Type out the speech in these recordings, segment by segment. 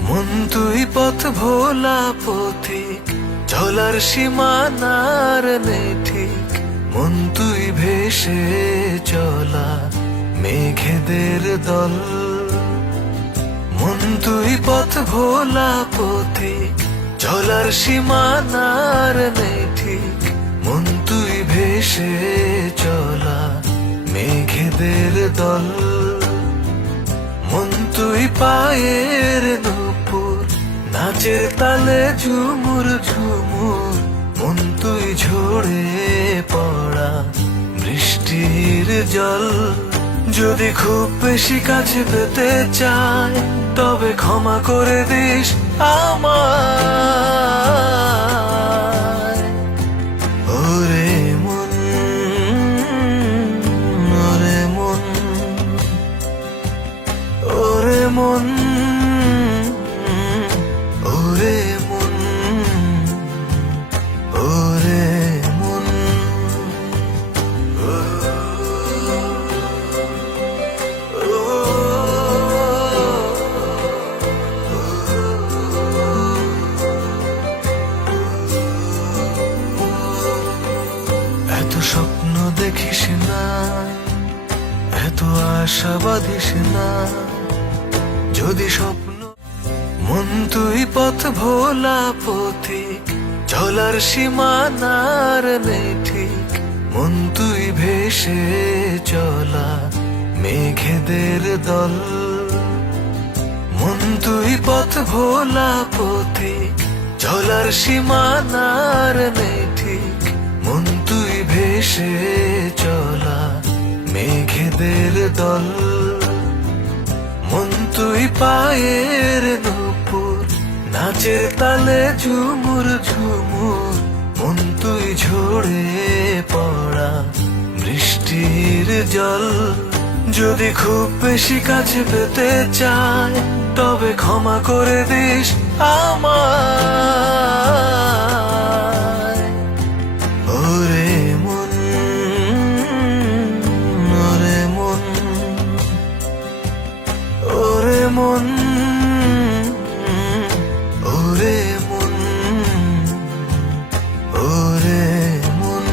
মন তুই পথ ভোলা পথিক, চলার সীমানার নেই ঠিক। মন তুই ভেসে চলা মেঘেদের দল। মন তুই পথ ভোলা পথিক, চলার সীমানার নেই ঠিক। মন তুই ভেসে চলা মেঘেদের দল। মন তুই পায়ের নূপুর, নাচের তালে ঝুমুর ঝুমুর। মন তুই ঝরে পড়া বৃষ্টির জল। যদি খুব বেশি কাছে পেতে চায়, তবে ক্ষমা করে দিস আমায়। ওরে মন, ওরে মন, ওরে মন, ওরে মন, ওরে মন। এত স্বপ্ন দেখিস না, এত আশা বাঁধিস না। যদি স্বপ্ন, মন তুই পথ ভোলা পথিক, চলার সীমানার নেই ঠিক। মন তুই ভেসে চলা মেঘেদের দল। মন তুই পথ ভোলা পথিক, চলার সীমানার নেই ঠিক। মন তুই ভেসে চলা মেঘেদের দল। মন তুই পায়ের নূপুর, নাচের তালে ঝুমুর ঝুমুর। মন তুই ঝরে পড়া বৃষ্টির জল। যদি খুব বেশি কাছে পেতে চায়, তবে ক্ষমা করে দিস আমায়। ওরে মন, ওরে মন, ওরে মন, ওরে মন, ওরে মন।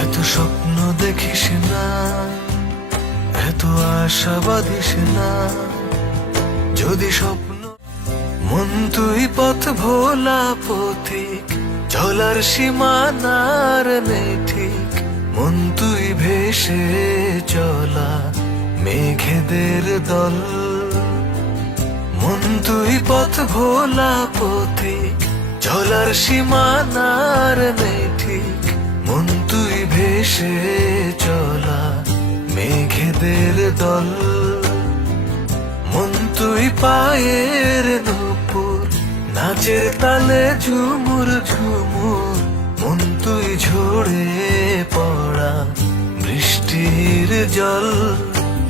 এত স্বপ্ন দেখিস না, এত আশা বাঁধিস না। যদি স্বপ্ন, মন তুই পথ ভোলা পথিক, চলার সীমানার নেই ঠিক। মন তুই ভেসে চলা মেঘেদের দল। মন তুই পথ ভোলা পথিক, চলার সীমানার নেই ঠিক। মন তুই ভেসে চলা মেঘেদের দল। মন তুই পায়ের নূপুর, নাচের তালে ঝুমুর ঝুমুর। মন তুই ঝরে পড়া বৃষ্টির জল।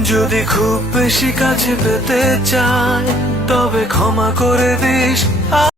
যদি খুব বেশি কাছে পেতে চায়, তবে ক্ষমা করে দিস।